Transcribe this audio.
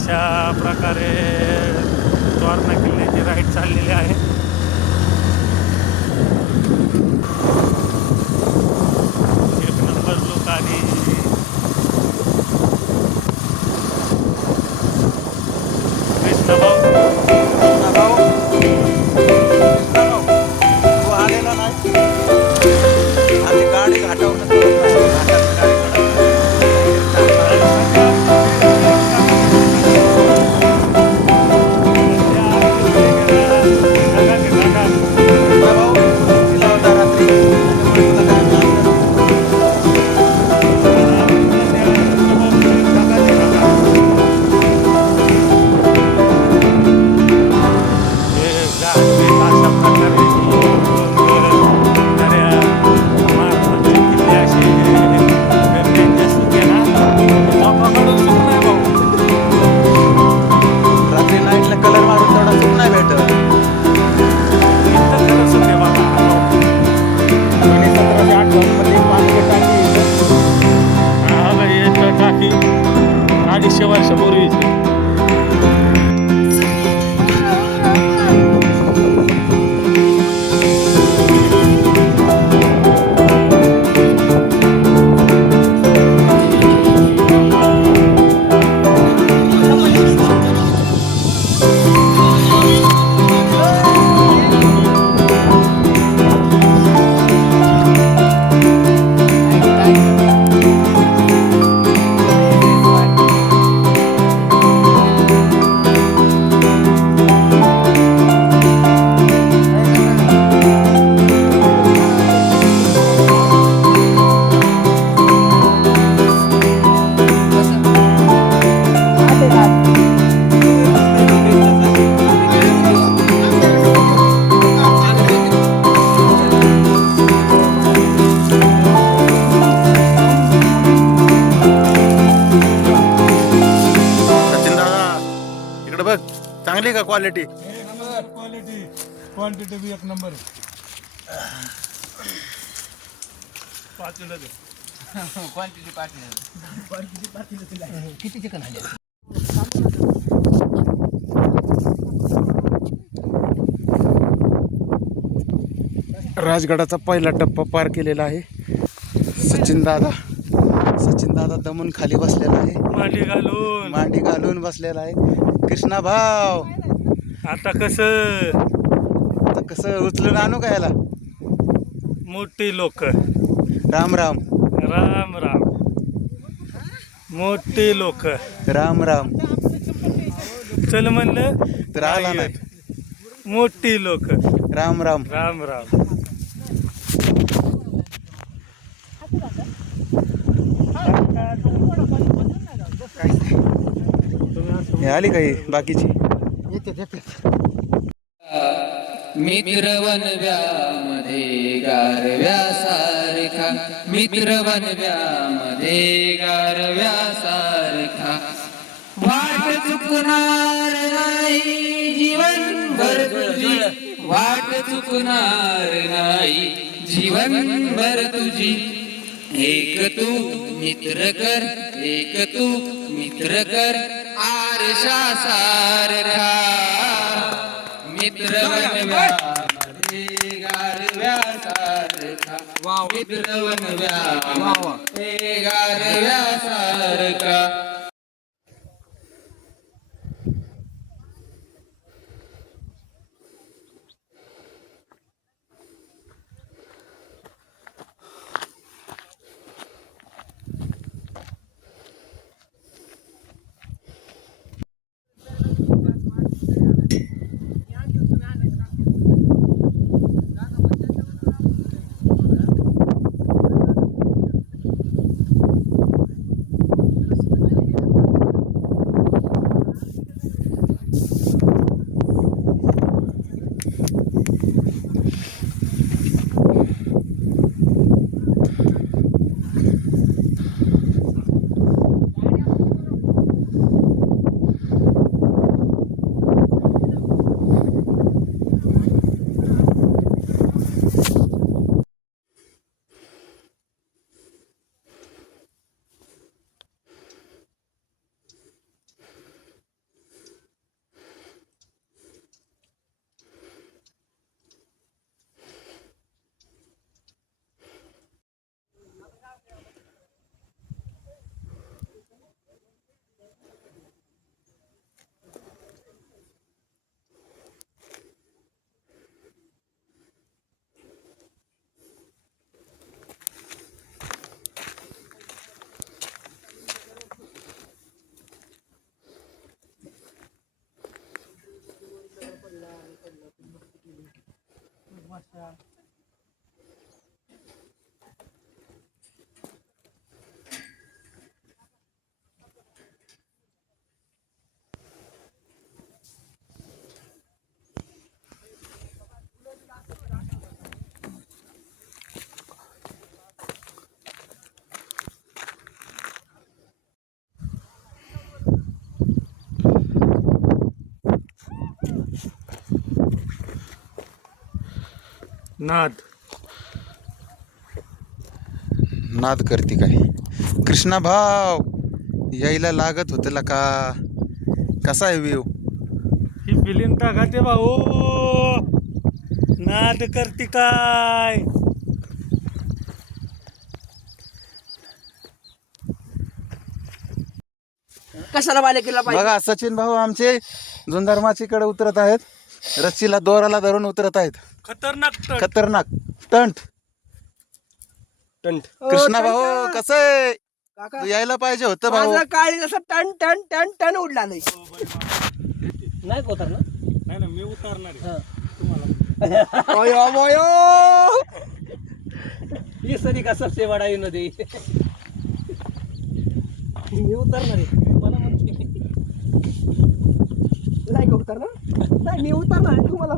अशा प्रकारे तोरणा किल्ल्याची राईड चाललेली आहे. एक नंबर लोक आणि कृष्णभाऊ तो आलेला नाही आणि गाडी घाटावरून घाटात चांगली का क्वालिटी? क्वालिटी क्वांटिटी भी एक नंबर. किती चिकन आले? राजगडाचा पहिला टप्पा पार केलेला आहे. सचिन दादा दमून खाली बसलेला आहे. मांडी घालून बसलेला आहे. कृष्णा भाव आता कसं उचलून आणू का याला? मोठी लोक राम राम राम राम मोठी लोक राम राम. चल म्हणलं तर आला नाही. मोठी लोक राम राम राम राम. हे आली काही बाकीची मित्र वनव्यामध्ये गारव्यासारखा, मित्र वनव्यामध्ये गारव्यासारखा, वाट चुकणार नाही जीवनभर तुझी, वाट चुकणार नाही जीवनभर तुझी. एक तू मित्र कर, एक तू मित्र कर आरशा सारखा, मित्र वनव्यामध्ये गारव्यासारखा, मित्र वनव्यामध्ये गारव्यासारखा. नाद करते काय कृष्णा भाव यायला लागत होतं का कसा आहे व्ह्यू ही फिलिंग टाकाते भाऊ नाद करते काय कशाला बाले केला पाहिजे बघा सचिन भाऊ आमचे झुंजारमाचीकडे उतरत आहेत रस्सीला दोराला धरून उतरत आहेत खतरनाक टन. खतरनाक टंट कृष्णा भाऊ कसं आहे काका तू यायला पाहिजे होतं भाऊ माझं काळी जसं टन टन टन टन उडला नाही नाही कोतर ना नाही ना मी उतारणार आहे. ओयो ये सरी का सबसे बडा ये नदी मी उतरणार आहे मला म्हणते नाही का उतरणार नाही मी उतरणार आहे तुम्हाला